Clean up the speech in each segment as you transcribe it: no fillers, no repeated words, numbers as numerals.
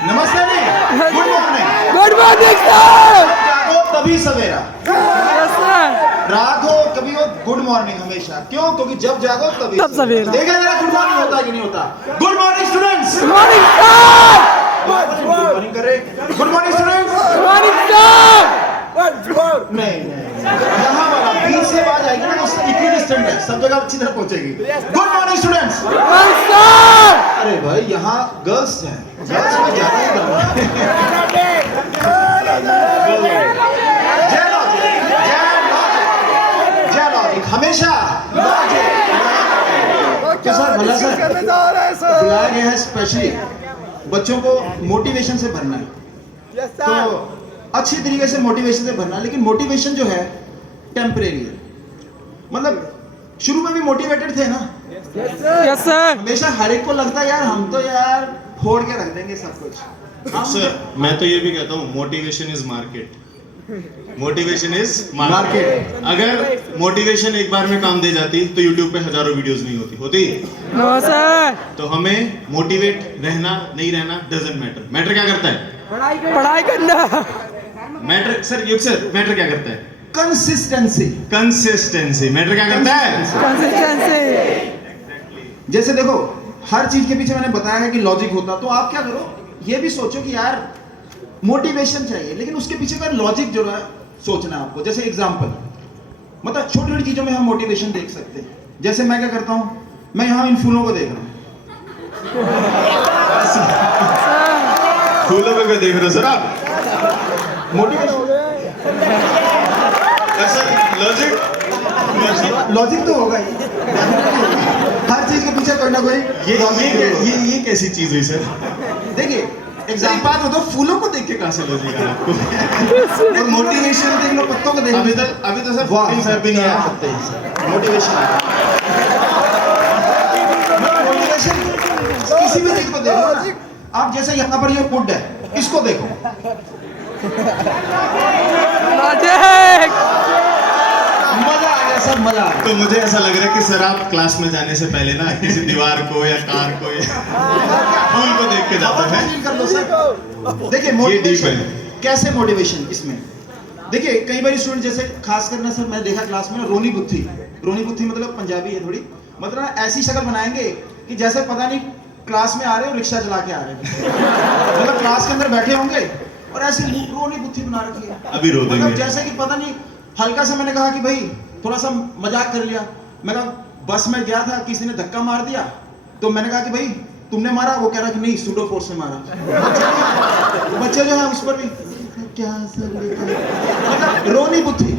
नमस्ते नहीं, good morning. Good morning sir. जागो तभी सवेरा, यस सर। रात हो कभी हो, गुड मॉर्निंग हमेशा। क्यों? क्योंकि जब जागो तभी तब सवेरा। देखा जरा गुड मॉर्निंग होता है कि नहीं होता? Good morning students. Good morning sir. Good morning कर रहे। Good morning students. Good morning sir. नहीं यहाँ वाला बीच से आवाज आएगी ना, तो इक्वल डिस्टेंट है, सब जगह अच्छी तरह पहुंचेगी। Good morning students. सर। अरे भाई यहाँ गर्ल्स हैं, गर्ल्स में ज्यादा ही दम है। जय लॉजिक, जय लॉजिक, हमेशा लॉजिक। तो सर भला सर बुलाया गया है स्पेशली बच्चों को मोटिवेशन से भरना है, तो अच्छी तरीके से मोटिवेशन से भरना है। लेकिन मोटिवेशन जो है टेम्परेरी है, मतलब शुरू में भी मोटिवेटेड थे ना, यस सर। हमेशा हर एक को लगता है यार हम तो यार फोड़ के रख देंगे सब कुछ। सर मैं तो ये भी कहता हूँ motivation is market. Motivation is market. अगर मोटिवेशन एक बार में काम दे जाती तो यूट्यूब पे हजारों वीडियोस नहीं होती। No sir. तो हमें मोटिवेट रहना नहीं रहना डजंट मैटर। मैटर क्या करता है? पढ़ाई करना। मैटर सर युग सर मैटर क्या करता है? कंसिस्टेंसी। कंसिस्टेंसी। मैटर क्या करता है? कंसिस्टेंसी। जैसे देखो हर चीज के पीछे मैंने बताया है कि लॉजिक होता, तो आप क्या करो ये भी सोचो कि यार मोटिवेशन चाहिए, लेकिन उसके पीछे का लॉजिक जो है सोचना है आपको। जैसे एग्जांपल, मतलब छोटी छोटी चीजों में हम मोटिवेशन देख सकते हैं। जैसे मैं क्या करता हूं, मैं यहाँ इन फूलों को देख रहा हूँ, फूलों पे क्या देख रहे हो सर आप? मोटिवेशन लॉजिक तो होगा ही। हर चीज के पीछे कोई ना कोई ये कैसी चीज है सर? देखिए एक एग्जाम्पल बात बताओ, फूलों को देख के कहां से लॉजिक आया आपको? और मोटिवेशन देख लो, पत्तों को देख लो। अभी तो सर वाह, 14 फेब भी नहीं आया। मोटिवेशन मोटिवेशन किसी भी चीज को देखो। आप जैसे यहाँ पर ये वुड है, इसको देखो, लॉजिक। मजा आ गया सर, मजा आ गया। तो मुझे ऐसा लग रहा है कि सर आप क्लास में जाने से पहले ना किसी दीवार को या कार को या फूल को देख के जाते हैं। Imagine कर लो सर। देखिए ये deep मोटिवेशन है। कैसे, मोटिवेशन इसमें देखिए कई बार स्टूडेंट जैसे खास करना सर मैं देखा क्लास में रोनी बुद्धि मतलब पंजाबी है थोड़ी, मतलब ऐसी शक्ल बनाएंगे कि जैसे पता नहीं क्लास में आ रहे हो रिक्शा चला के आ रहे हैं। मतलब क्लास के अंदर बैठे होंगे और ऐसे रोनी बुद्धि बना रखी है। अभी रो देंगे। मतलब जैसे कि पता नहीं, हल्का सा मैंने कहा कि भाई थोड़ा सा मजाक कर लिया, मैं कहा बस में गया था किसी ने धक्का मार दिया, तो मैंने कहा कि भाई तुमने मारा, वो कह रहा कि नहीं सूडो फोर्स से मारा। बच्चे जो है उस पर भी क्या सर, मतलब रोनी बुद्धि।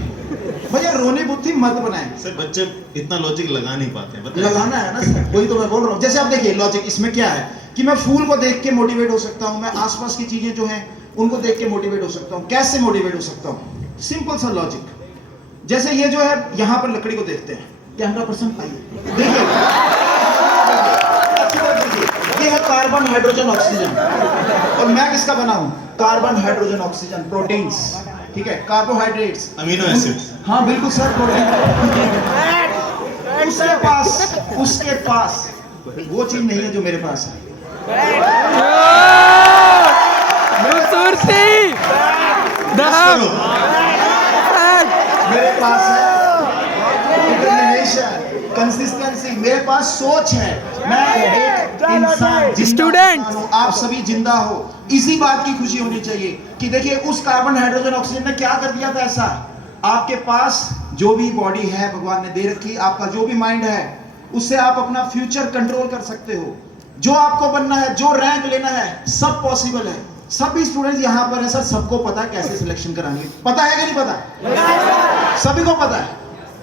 भैया रोनी बुद्धि मत बनाए सर बच्चे इतना लॉजिक लगा नहीं पाते हैं, बताइए। लगाना है ना सर, वही तो मैं बोल रहा हूँ। जैसे आप देखिए लॉजिक इसमें क्या है कि मैं फूल को देख के मोटिवेट हो सकता हूँ, मैं आसपास की चीजें जो हैं उनको देख के मोटिवेट हो सकता हूँ। कैसे मोटिवेट हो सकता हूँ? सिंपल सा लॉजिक। जैसे ये जो है यहाँ पर लकड़ी को देखते हैं, कैमरा पर्सन आइए देखिए, ये है कार्बन हाइड्रोजन ऑक्सीजन, और मैं किसका बना हूँ? कार्बन हाइड्रोजन ऑक्सीजन, प्रोटीन्स, ठीक है, कार्बोहाइड्रेट्स, अमीनो एसिड्स। हाँ बिल्कुल सर, प्रोटीन। उसके पास वो चीज नहीं है जो मेरे पास है। खूबसूरती। दहम। मेरे पास है डिटरमिनेशन, कंसिस्टेंसी, मेरे पास सोच है। मैं एक इंसान स्टूडेंट हूं, आप सभी जिंदा हो। इसी बात की खुशी होनी चाहिए कि देखिए उस कार्बन हाइड्रोजन ऑक्सीजन ने क्या कर दिया था ऐसा। आपके पास जो भी बॉडी है भगवान ने दे रखी, आपका जो भी माइंड है, उससे आप अपना फ्यूचर कंट्रोल कर सकते हो। जो आपको बनना है, जो रैंक लेना है, सब पॉसिबल है। सभी स्टूडेंट्स यहाँ पर है सर, सबको पता है कैसे सिलेक्शन करानी है। पता है कि नहीं पता? सभी को पता है।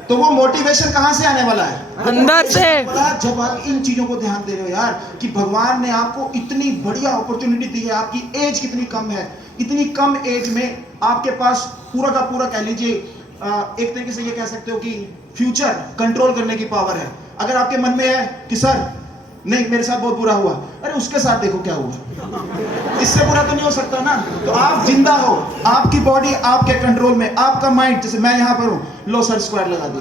तो वो मोटिवेशन कहां से आने वाला है? अंदर से। जब आप इन चीजों को ध्यान दे रहे हो यार कि भगवान ने आपको इतनी बढ़िया अपॉर्चुनिटी दी है, आपकी एज कितनी कम है, इतनी कम एज में आपके पास पूरा का पूरा कह लीजिए एक तरीके से ये कह सकते हो कि फ्यूचर कंट्रोल करने की पावर है। अगर आपके मन में है कि सर नहीं मेरे साथ बहुत बुरा हुआ, अरे उसके साथ देखो क्या हुआ, इससे बुरा तो नहीं हो सकता ना। तो आप जिंदा हो, आपकी बॉडी आपके कंट्रोल में, आपका माइंड, जैसे मैं यहाँ पर हूँ, लो सर स्क्वाड लगा दी,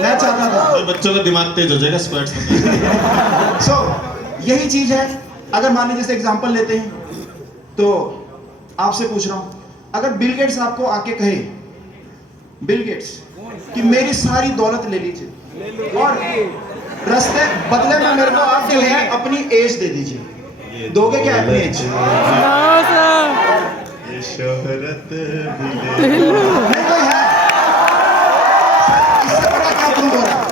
मैं चाहता था। तो बच्चों का दिमाग तेज हो जाएगा स्क्वाट्स में। सो यही चीज है। अगर मान लीजिए जैसे एग्जांपल लेते हैं तो आपसे पूछ रहा हूं, अगर बिल गेट्स आपको आके कहे, बिल गेट्स, कि मेरी सारी दौलत ले लीजिए और रास्ते बदले में मेरे को आप जो है अपनी एज दे दीजिए, दोगे क्या अपनी एज? No, sir. ये शोहरत भी नहीं कोई है? इससे बड़ा क्या प्रूव हो रहा है?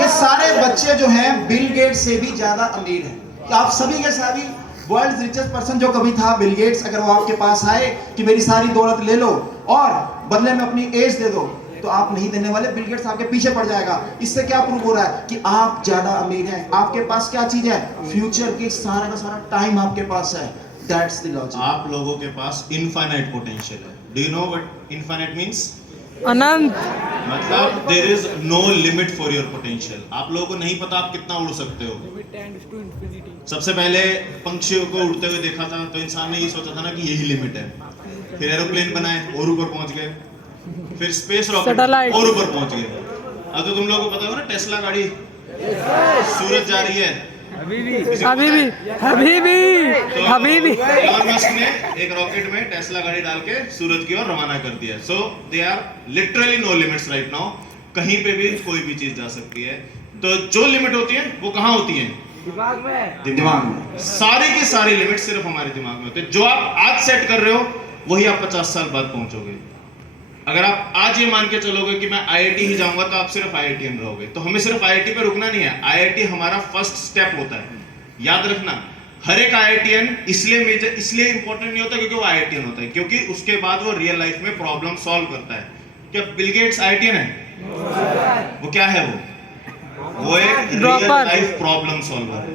ये सारे बच्चे जो हैं बिल गेट्स से भी ज्यादा अमीर हैं। आप सभी के सभी वर्ल्ड रिचेस्ट पर्सन जो कभी था बिल गेट्स, अगर वो आपके पास आए कि मेरी सारी दौलत ले लो और बदले में अपनी एज दे दो, तो आप नहीं देने वाले। बिल गेट्स आपके पीछे पड़ जाएगा। इससे क्या प्रूव हो रहा है कि आप ज्यादा अमीर हैं। आपके पास क्या चीज है? फ्यूचर की सारा का सारा टाइम आपके पास है। That's the logic. आप लोगों के पास इनफाइनाइट पोटेंशियल है। Do you know what infinite means? अनंत. मतलब there is no limit for your potential. आप लोगों को नहीं पता आप कितना उड़ सकते हो। सबसे पहले पंछियों को उड़ते हुए देखा था तो इंसान ने ये सोचा था ना कि यही लिमिट है। फिर एरोप्लेन बनाए और ऊपर पहुंच गए, फिर स्पेस रॉकेट Satellite. और ऊपर पहुंच गए। अब तो तुम लोगों को पता होगा ना टेस्ला गाड़ी सूरज जा रही है। किसी को अभी पता भी है? अभी भी तो अभी भी एलन मस्क ने एक रॉकेट में टेस्ला गाड़ी डाल के सूरज की ओर रवाना कर दिया। So they are literally no limits right now. कहीं पे भी कोई भी चीज जा सकती है। तो जो लिमिट होती है वो कहाँ होती है? दिमाग में। सारी की सारी लिमिट सिर्फ हमारे दिमाग में होती है। जो आप आज सेट कर रहे हो वही आप 50 साल बाद पहुंचोगे। अगर आप आज ये मान के चलोगे कि मैं आईआईटी ही जाऊंगा तो आप सिर्फ आईआईटीएन रहोगे। तो हमें सिर्फ आईआईटी पे रुकना नहीं है। आईआईटी हमारा फर्स्ट स्टेप होता है। याद रखना, हर एक आईआईटीएन इसलिए इंपॉर्टेंट नहीं होता क्योंकि वो आईआईटीएन होता है, क्योंकि उसके बाद वो रियल लाइफ में प्रॉब्लम सॉल्व करता है। क्या बिल गेट्स आईआईटीएन है? वो क्या है? वो एक रियल लाइफ प्रॉब्लम सॉल्वर है।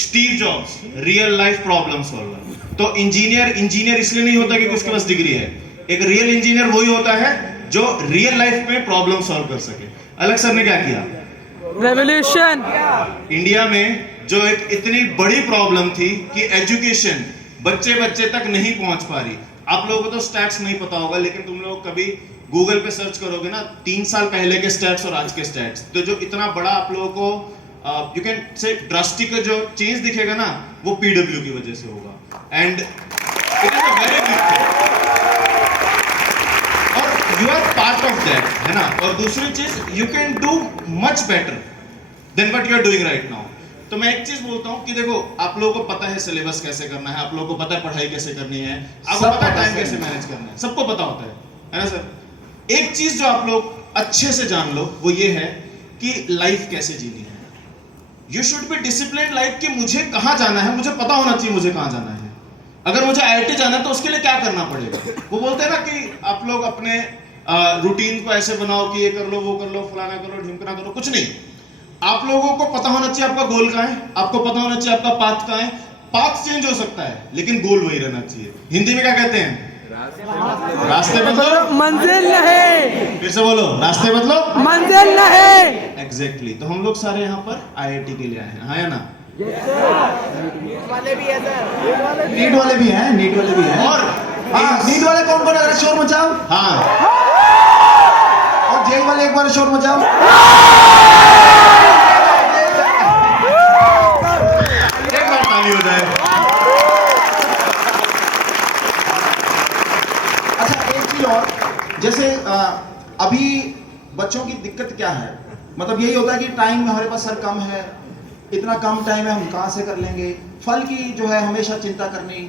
Steve jobs real life problem solver. तो इंजीनियर इसलिए नहीं होता क्योंकि उसके पास डिग्री है। एक रियल इंजीनियर वही होता है जो रियल लाइफ में प्रॉब्लम सॉल्व कर सके। अलग सर ने क्या किया? रेवोल्यूशन. इंडिया में जो एक इतनी बड़ी प्रॉब्लम थी कि एजुकेशन बच्चे तक नहीं पहुंच पा रही। आप लोगों को तो स्टैट्स नहीं पता होगा, लेकिन तुम लोग कभी गूगल पे सर्च करोगे ना 3 साल पहले के स्टैट्स और आज के स्टैट्स, तो जो इतना बड़ा आप लोगों को यू कैन से ड्रास्टिक जो चेंज दिखेगा ना, वो पीडब्ल्यू की वजह से होगा। And it is a very big thing और you are part of that, है ना। और दूसरी चीज, you can do much better than what you are doing right now. तो मैं एक चीज बोलता हूं कि देखो, आप लोगों को पता है सिलेबस कैसे करना है, आप लोगों को पता है पढ़ाई कैसे करनी है, आपको पता है टाइम कैसे मैनेज करना है, सबको पता होता है ना सर। एक चीज जो आप लोग अच्छे से जान लो वो ये है कि लाइफ कैसे जीनी है। You should be discipline life कि मुझे कहां जाना है, मुझे पता होना चाहिए मुझे कहां जाना है। अगर मुझे आईआईटी जाना है तो उसके लिए क्या करना पड़ेगा। वो बोलते हैं ना कि आप लोग अपने रूटीन को ऐसे बनाओ कि ये कर लो, वो कर लो, फलाना करो, ढिमकना करो। कुछ नहीं, आप लोगों को पता होना चाहिए आपका गोल कहां है, आपको पता होना चाहिए आपका पाथ कहां है। पाथ चेंज हो सकता है लेकिन गोल वही रहना चाहिए। हिंदी में क्या कहते हैं? रास्ते बदलो मंजिल नहीं. फिर से बोलो, रास्ते बदलो मंजिल नहीं. एग्जैक्टली। तो हम लोग सारे यहाँ पर आईआईटी के लिए आए हैं, हाँ या ना? नीट वाले भी हैं, नीट वाले भी हैं। और हाँ, नीट वाले कौन कौन है? शोर मचाओ। हाँ, और जेई वाले एक बार शोर मचाओ। एक बार ताली हो जाए। अच्छा, एक चीज और, जैसे अभी बच्चों की दिक्कत क्या है? मतलब यही होता है कि टाइम हमारे पास सर कम है, इतना कम टाइम है, हम कहाँ से कर लेंगे। फल की जो है हमेशा चिंता करनी,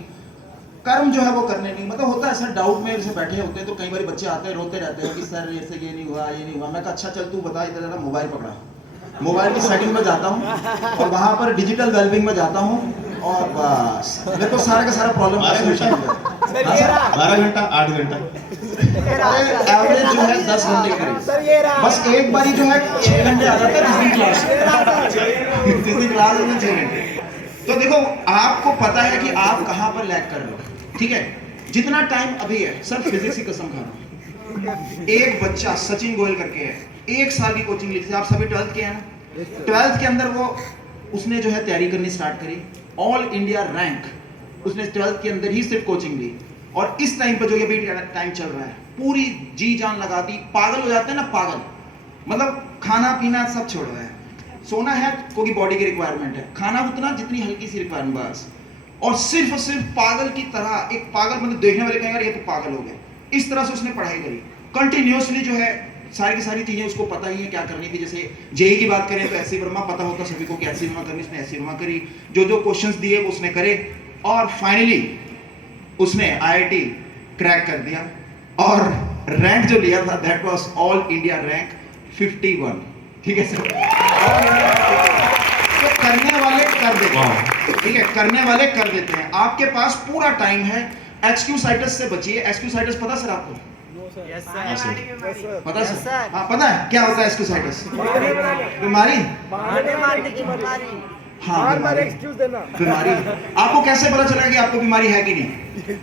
कर्म जो है वो करने नहीं। मतलब होता है सर, डाउट में से बैठे होते हैं तो कई बार बच्चे आते हैं, रोते रहते हैं कि सर ऐसे ये नहीं हुआ, ये नहीं हुआ। मैं कहा अच्छा चल तू बता, इधर जरा मोबाइल पकड़ा। मोबाइल की सेटिंग में जाता हूँ और वहाँ पर डिजिटल वेलबींग में जाता हूँ और बस मेरे को सारा का सारा प्रॉब्लम 12 घंटा 8 घंटा एवरेज जो है 10 घंटे के करीब। बस एक बारी जो है 6 घंटे आ जाते हैं किसी क्लास में 6 घंटे। तो देखो, आपको पता है कि आप कहाँ पर लैग कर रहे हो, ठीक है। जितना टाइम अभी है सर, फिजिक्स की कसम खा रहा हूँ, एक बच्चा सचिन गोयल करके है, 1 साल की कोचिंग ली थी। आप सभी 12th के हैं ना? 12th के अंदर वो उसने जो है तैयारी करनी स्टार्ट करी, ऑल इंडिया रैंक उसने 12th के अंदर ही सिर्फ कोचिंग ली। और इस टाइम पर जो ये भी टाइम चल रहा है, पूरी जी जान लगाती, पागल हो जाते हैं ना, पागल। मतलब खाना पीना सब छोड़ रहा है, सोना है क्योंकि बॉडी की रिक्वायरमेंट है, खाना उतना जितनी हल्की सी रिक्वायरमेंट बस। और सिर्फ पागल की तरह, एक पागल मतलब देखने वाले कहेंगे यार ये तो पागल हो गया, इस तरह से उसने पढ़ाई करी कंटिन्यूअसली। जो है सारी की सारी चीजें उसको पता ही है क्या करनी थी। जैसे जेई की बात करें तो एससी वर्मा पता होता सभी को कि एससी वर्मा करनी, उसने एससी वर्मा करी, जो क्वेश्चंस दिए वो उसने करे, और फाइनली उसने आईआईटी क्रैक कर दिया और रैंक जो लिया था that was all India rank 51। ठीक है सर, तो करने वाले कर देते हैं, ठीक है, करने वाले कर देते हैं। आपके पास पूरा टाइम है, एक्सक्यूसाइटिस से बचिए। एक्सक्यूसाइटिस पता सर आपको? पता सर? हाँ पता है क्या होता है एक्सक्यूसाइटिस? बीमारी, हाँ बीमारी। आपको कैसे पता चला कि आपको बीमारी है कि नहीं?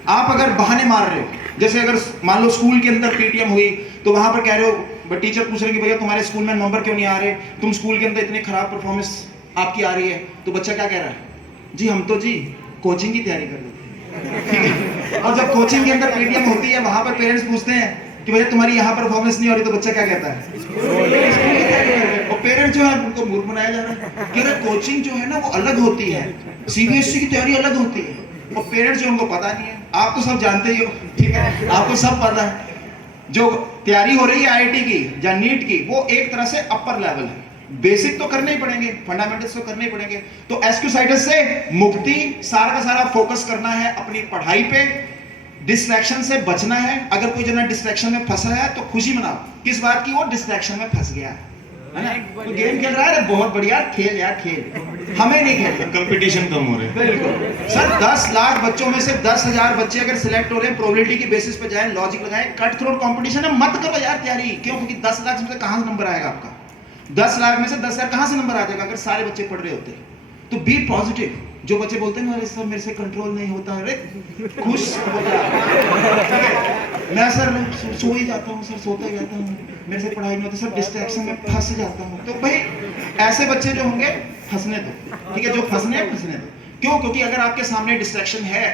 आप अगर बहाने मार रहे हो, जैसे अगर मान लो स्कूल के अंदर पीटीएम हुई तो वहां पर कह रहे हो, टीचर पूछ रहे कि भैया तुम्हारे स्कूल में नंबर क्यों नहीं आ रहे, तुम स्कूल के अंदर इतनी खराब परफॉर्मेंस आपकी आ रही है, तो बच्चा क्या कह रहा है? जी हम तो जी कोचिंग की तैयारी कर रहे हैं। और जब कोचिंग के अंदर पीटीएम होती है वहां पर पेरेंट्स पूछते हैं कि भैया तुम्हारी यहाँ परफॉर्मेंस नहीं हो रही, तो बच्चा क्या कहता है? और पेरेंट्स जो है उनको मूर्ख बनाया जा रहा है कि अगर कोचिंग जो है ना वो अलग होती है, सीबीएसई की तैयारी अलग होती है, और पेरेंट्स जो उनको पता नहीं है। आप तो सब जानते ही हो, ठीक है, आपको सब पता है। जो तैयारी हो रही है आईआईटी की या नीट की, वो एक तरह से अपर लेवल है, बेसिक तो करने ही पड़ेंगे, फंडामेंटल्स तो करने ही पड़ेंगे। तो एक्सक्यूसाइटिस से मुक्ति, सारा का सारा फोकस करना है अपनी पढ़ाई पे, डिस्ट्रैक्शन से बचना है। अगर कोई जना डिस्ट्रैक्शन में फंसा है तो खुशी मनाओ, किस बात की? वो डिस्ट्रैक्शन में फंस गया है ना, तो गेम खेल रहा है, बहुत बढ़िया, खेल यार खेल, हमें नहीं खेलना, कंपटीशन कम हो रहे हैं। बिल्कुल सर, 10 लाख बच्चों में से 10,000 बच्चे अगर सिलेक्ट हो रहे हैं, प्रोबेबिलिटी की बेसिस पे जाएं, लॉजिक लगाएं, कट थ्रोट कंपटीशन है, मत करो यार तैयारी। क्यों? क्योंकि 10 लाख में से कहां से नंबर आएगा आपका? 10 लाख में से 10,000 कहां से नंबर आ जाएगा अगर सारे बच्चे पढ़ रहे होते? तो बी पॉजिटिव। जो बच्चे बोलते हैं अरे सर मेरे से कंट्रोल नहीं होता, अरे खुश हो जा, मैं सर सो ही जाता हूँ सर, सोता ही जाता हूँ, मेरे से पढ़ाई नहीं होती सर, डिस्ट्रैक्शन में फंस जाता हूँ। तो भाई ऐसे बच्चे जो होंगे फंसने दो, ठीक है, जो फंसने हैं फंसने दो। क्यों? क्योंकि अगर आपके सामने डिस्ट्रैक्शन है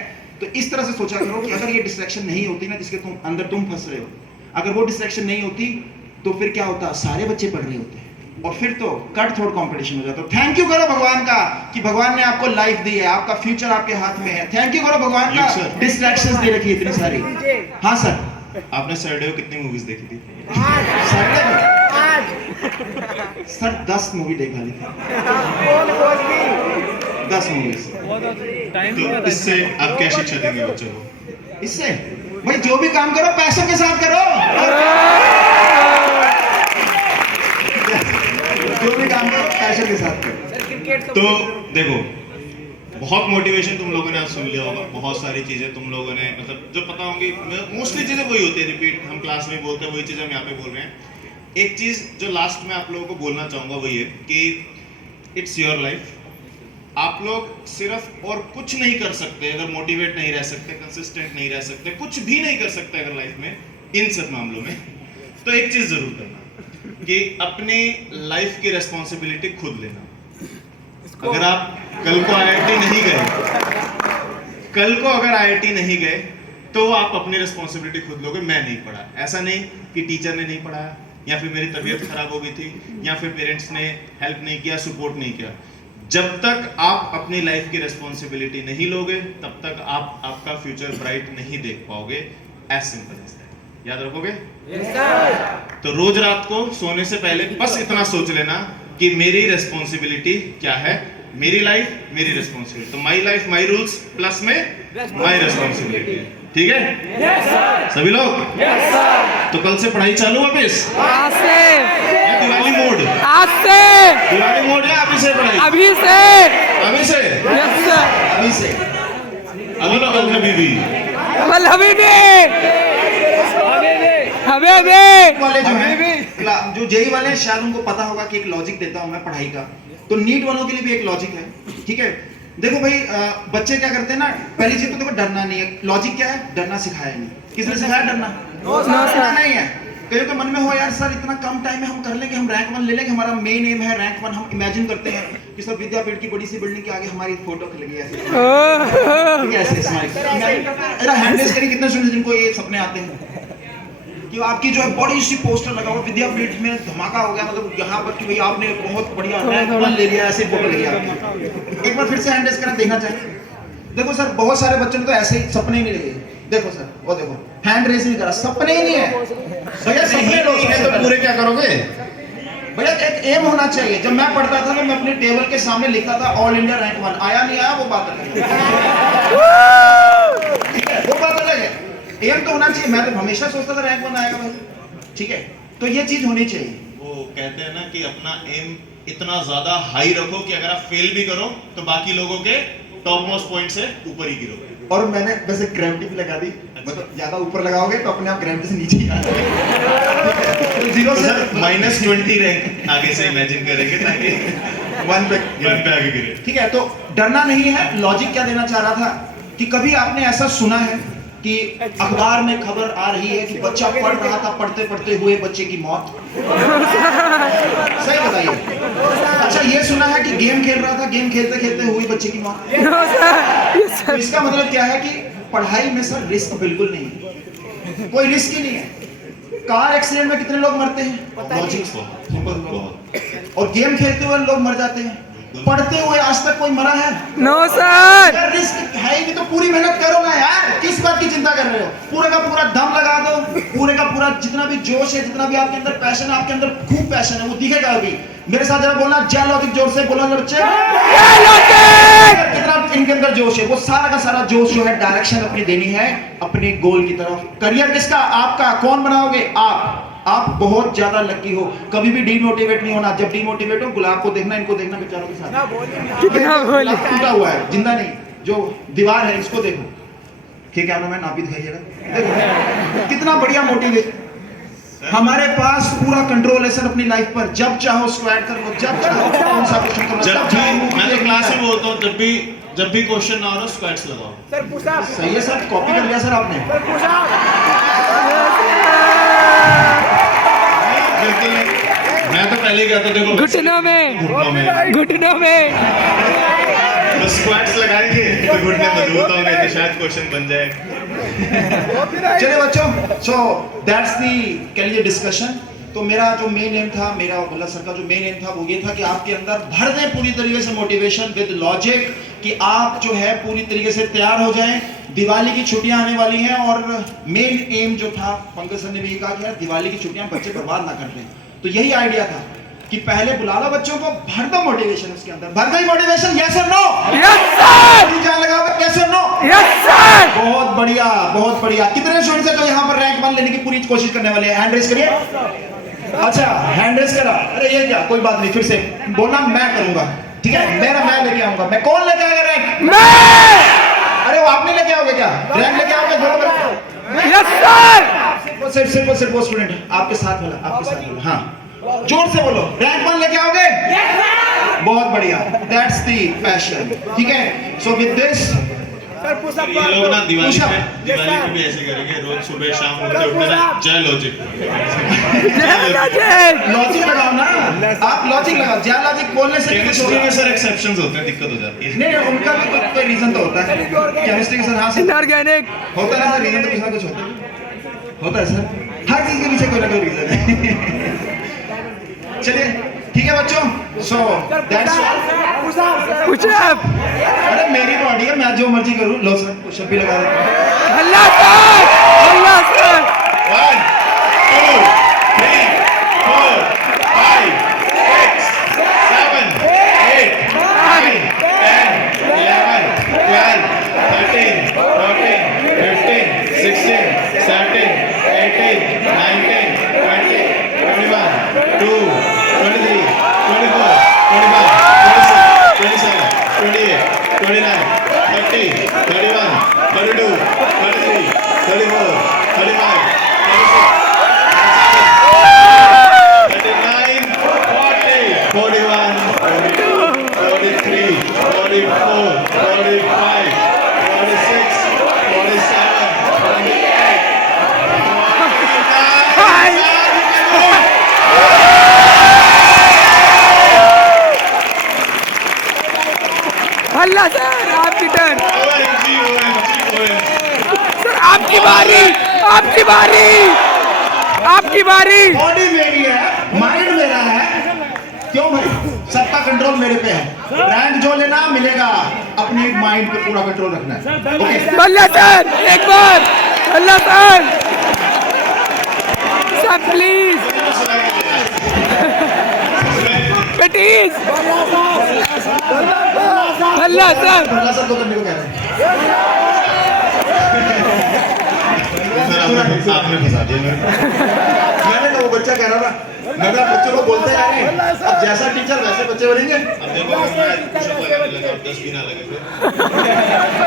तो इस तरह से सोचा करो कि अगर ये डिस्ट्रैक्शन नहीं होती ना जिसके तुम अंदर तुम फंस रहे हो, अगर वो डिस्ट्रैक्शन नहीं होती तो फिर क्या होता? सारे बच्चे पढ़ रहे होते और फिर तो कट थ्रोट कंपटीशन हो जाता। थैंक यू करो भगवान का कि भगवान ने आपको लाइफ दी है, आपका फ्यूचर आपके हाथ में है। थैंक यू करो भगवान का, डिस्ट्रैक्शंस दे रखी है इतनी सारी। हाँ सर, आपने सैटरडे को कितनी मूवीज देखी थी? सर 10 मूवी देखा ली थी, 10 मूवीज। तो इससे आप क्या शिक्षा देंगे बच्चों को? इससे भाई जो भी काम करो पैसों के साथ करो, जो भी काम करो पैसों के साथ करो। तो देखो, बहुत मोटिवेशन तुम लोगों ने आज सुन लिया होगा, बहुत सारी चीजें तुम लोगों ने मतलब जो पता होंगी, मोस्टली चीजें वही होती है, रिपीट हम क्लास में बोलते हैं, वही चीजें हम यहाँ पे बोल रहे हैं। एक चीज जो लास्ट में आप लोगों को बोलना चाहूंगा वही है कि इट्स योर लाइफ। आप लोग सिर्फ और कुछ नहीं कर सकते अगर मोटिवेट नहीं रह सकते, कंसिस्टेंट नहीं रह सकते, कुछ भी नहीं कर सकते अगर लाइफ में इन सब मामलों में, तो एक चीज जरूर करना कि अपनी लाइफ की रिस्पॉन्सिबिलिटी खुद लेना। अगर आप कल को आईआईटी नहीं गए, कल को अगर आईआईटी नहीं गए तो आप अपनी रिस्पॉन्सिबिलिटी खुद लोगे। मैं नहीं पढ़ा, ऐसा नहीं कि टीचर ने नहीं पढ़ाया, या फिर मेरी तबीयत खराब हो गई थी, या फिर पेरेंट्स ने हेल्प नहीं किया, सपोर्ट नहीं किया। जब तक आप अपनी लाइफ की रिस्पॉन्सिबिलिटी नहीं लोगे तब तक आप आपका फ्यूचर ब्राइट नहीं देख पाओगे। As simple as that. याद रखोगे? तो रोज रात को सोने से पहले बस इतना सोच लेना कि मेरी रिस्पॉन्सिबिलिटी क्या है, मेरी लाइफ मेरी रिस्पॉन्सिबिलिटी। तो my life my rules plus में माई रिस्पॉन्सिबिलिटी। ठीक है? yes, सभी लोग? yes, तो कल से पढ़ाई चालू वापिस? आज से। या दिवाली मोड? आज से। दिवाली मोड या अभी से पढ़ाई? अभी से। अभी से? यस सर, अभी से। अल्लाह अल हबीबी। अल हबीबी। हबीबी। वाले जो हैं, जो जेई वाले हैं, शायद उनको पता होगा कि एक लॉजिक देता हूं मैं पढ़ाई का, तो नीट वालों के लिए भी एक लॉजिक है। ठीक है, देखो भाई, बच्चे क्या करते हैं ना, पहली चीज तो देखो डरना नहीं है। लॉजिक क्या है? डरना सिखाया नहीं। किसने सिखाया डरना? डरना नहीं है। कहीं तो मन में हो यार सर इतना कम टाइम में हम कर लेंगे, हम रैंक 1 ले लेंगे, हमारा मेन एम है रैंक 1। हम इमेजिन करते हैं कि सर विद्यापीठ की बड़ी सी बिल्डिंग के आगे हमारी फोटो खिल गई ऐसे, ठीक है, ऐसे स्माइल। हैंड रेज करिए कितने स्टूडेंट जिनको ये सपने आते हैं कि आपकी जो है बड़ी सी पोस्टर लगा हुआ विद्यापीठ में धमाका हो गया, मतलब यहाँ पर कि भाई आपने बहुत बढ़िया रैंक 1 ले लिया, ऐसे फोटो ले लिया। एक बार फिर से हैंड रेज करना देखना चाहिए। देखो सर, बहुत सारे बच्चों ने तो ऐसे ही सपने ही नहीं लिए। देखो सर, वो देखो हैंड रेज नहीं करा, सपने ही नहीं है भैया। सपने लो नहीं है तो पूरे क्या करोगे? भैया, एक एम होना चाहिए। जब मैं पढ़ता था ना, मैं अपने टेबल के सामने लिखता था ऑल इंडिया रैंक 1। आया नहीं आया वो बात अलग है, ठीक है, वो बात अलग है। एम तो होना चाहिए। मैं तो हमेशा सोचता था रैंक 1 आएगा भाई, ठीक है, तो ये चीज होनी चाहिए। वो कहते हैं ना कि अपना एम इतना ज्यादा हाई रखो कि अगर आप फेल भी करो तो बाकी लोगों के टॉप मोस्ट पॉइंट से ऊपर ही गिरो। और मैंने वैसे ग्रेविटी भी लगा दी, मतलब ज्यादा ऊपर लगाओगे तो अपने आप ग्रेविटी से नीचे ही आ जाओगे। जीरो से -20 रैंक आगे से इमेजिन करेंगे ताकि 1 पे आगे गिरे। ठीक है, तो डरना नहीं है। लॉजिक क्या देना चाह रहा था कि कभी आपने ऐसा सुना है कि अखबार में खबर आ रही है कि बच्चा पढ़ रहा था, पढ़ते पढ़ते हुए बच्चे की मौत? सही बताइए। अच्छा, ये सुना है कि गेम खेल रहा था, गेम खेलते खेलते हुई बच्चे की मौत? तो इसका मतलब क्या है कि पढ़ाई में सर रिस्क बिल्कुल नहीं है, कोई रिस्क ही नहीं है। कार एक्सीडेंट में कितने लोग मरते हैं? लॉजिक। और गेम खेलते हुए लोग मर जाते हैं, पढ़ते हुए आज तक कोई मरा है? No sir. रिस्क है ही तो पूरी मेहनत करो ना यार, किस बात की चिंता कर रहे हो? पूरे का पूरा दम लगा दो, पूरे का पूरा जितना भी जोश है, जितना भी आपके अंदर पैशन है, आपके अंदर खूब पैशन है, वो दिखेगा अभी। मेरे साथ जरा बोलना जय लॉजिक, जोर से बोलो बच्चे। कितना इनके अंदर जोश है, वो सारा का सारा जोश जो है डायरेक्शन अपनी देनी है अपने गोल की तरफ। करियर किसका? आपका। कौन बनाओगे? आप बहुत ज्यादा लकी हो, कभी भी डीमोटिवेट नहीं होना। जब डीमोटिवेट हो, गुलाब को देखना, इनको देखना, बेचारों के साथ कितना बोले। गुलाब टूटा हुआ है, जिंदा नहीं, जो दीवार है इसको देखो। ठीक है, मैं नापी दिखाइएगा, देखो कितना बढ़िया मोटिवेट। हमारे पास पूरा कंट्रोल है सर अपनी लाइफ पर। जब चाहो स्क्वाट कर लो, जब चाहो कौन सा क्वेश्चन करो, जब जब भी चाहो मैं तो क्लास में बोलता हूँ, जब भी क्वेश्चन ना हो रहा स्क्वाट्स लगाओ। सही है सर, कॉपी कर लिया सर आपने। बिल्कुल नहीं। मैं तो पहले ही कहता देखो घुटनों में, घुटनों में घुटनों में। तो स्क्वाट्स लगाएंगे तो घुटने मजबूत होंगे, तो शायद क्वेश्चन बन जाए। चलिए बच्चों, सो दैट्स दी कह लीजिए डिस्कशन। तो मेरा जो मेन एम था, मेरा अब्दुल्ला सर का जो मेन एम था वो ये था कि आपके अंदर भर दें पूरी तरीके से मोटिवेशन विद लॉजिक, कि आप जो है पूरी तरीके से तैयार हो जाएं। दिवाली की छुट्टियां आने वाली हैं और मेन एम जो था, पंकज सर ने भी कहा कि यार दिवाली की छुट्टियां बच्चे बर्बाद ना कर दें। तो यही आइडिया था कि पहले बुला लो बच्चों को, भर दो मोटिवेशन उसके अंदर। भर गई मोटिवेशन? यस और नो? Yes sir. जान लगाओगे? यस और नो? Yes sir. बहुत बढ़िया, बहुत बढ़िया। कितने स्टूडेंट्स हैं जो यहाँ पर रैंक 1 लेने की पूरी कोशिश करने वाले हैं? हैंड रेज करिए। अच्छा, हैंड रेज करा। अरे ये क्या, कोई बात नहीं, फिर से बोलना, मैं करूंगा, ठीक है? मैं लेके आऊंगा। मैं कौन लेके आएगा रैंक? मैं। अरे वो आप नहीं लेके आओगे क्या? रैंक लेके आओगे? बोलो यस सर। सिर्फ वो स्टूडेंट आपके साथ वाला, आपके साथ वाला, हाँ जोर से बोलो, रैंक 1 लेके आओगे? बहुत बढ़िया, दैट्स द पैशन, ठीक है? सो विद दिस ये लोग ना दिवाली पे भी ऐसे करेंगे, रोज सुबह शाम उठते उठते ना जय लॉजिक। लॉजिक लगाओ ना, आप लॉजिक लगाओ। जय लॉजिक बोलने से केमिस्ट्री में सर एक्सेप्शंस होते हैं, दिक्कत हो जाती है। नहीं, उनका भी कोई रीजन तो होता है। केमिस्ट्री के सर हाँ सर इनऑर्गेनिक होता है ना सर, रीजन तो कुछ ना कुछ होता है सर, हर चीज के पीछे कोई ना कोई रीजन है। चलिए ठीक है बच्चों, सो दैट्स पुशअप। अरे मेरी बॉडी है, मैं जो मर्जी करूं। लो सर, पुशअप भी लगा देते। अल्लाह सर, अल्लाह सर। 1 2 3 4 5 6 7 8 9 10 11 12 13 14 15 16 17 18 19 20 21 22 23 24 25 26 27 28 29 30 31 32 33 34 35 36 39 40 41 42 43 44 45 46 47 48 अल्लाह सर, आपकी टर्न। OMG सर आपकी बारी, आपकी बारी, आपकी बारी। बॉडी मेरी है, माइंड मेरा है, क्यों भाई? सबका कंट्रोल मेरे पे है। रैंक जो लेना मिलेगा, अपने माइंड पे पूरा कंट्रोल रखना है। ओके भल्ला सर एक बार Bhalla sir sir please please Bhalla sir Bhalla sir को करने को कह रहे हैं। सर आपने फंसा दिया मेरे को। मैंने तो वो बच्चा कह रहा था, मैं कहा बच्चों को बोलते जा रहे हैं, अब जैसा टीचर वैसे बच्चे बनेंगे। अब देखो मैं पुशअप लगाने लगा, अब 10 भी ना लगे फिर।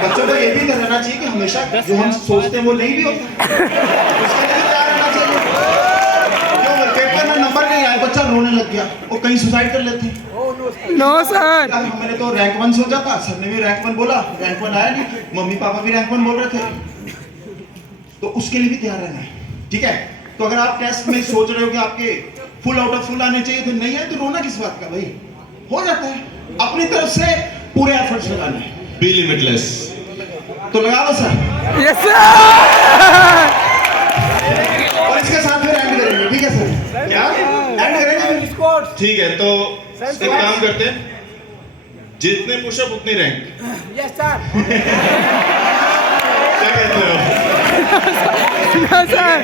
बच्चों को ये भी रहना चाहिए कि हमेशा जो हम सोचते हैं वो नहीं भी होता, उसके लिए तैयार रहना चाहिए। क्यों पेपर में नंबर नहीं आए, बच्चा रोने लग गया, वो कहीं सुसाइड कर लेते हैं। नो सर मैंने तो रैंक 1 सोचा था, सर ने भी रैंक 1 बोला, रैंक 1 आया नहीं, मम्मी पापा भी रैंक 1 बोल रहे थे, तो उसके लिए भी तैयार रहना है। ठीक है, तो अगर आप टेस्ट में सोच रहे हो कि आपके फुल आउट ऑफ फुल आने चाहिए, तो नहीं है तो रोना किस बात का भाई, हो जाता है। अपनी तरफ से पूरे एफर्ट्स लगाने हैं। Be limitless. तो लगा दो सर, यस सर और इसके साथ फिर एंड करेंगे। ठीक है सर, क्या एंड करेंगे फिर। ठीक है, तो एक काम करते हैं, जितने पुशअप उतनी रैंक। यस सर क्या कहते हो? Yes sir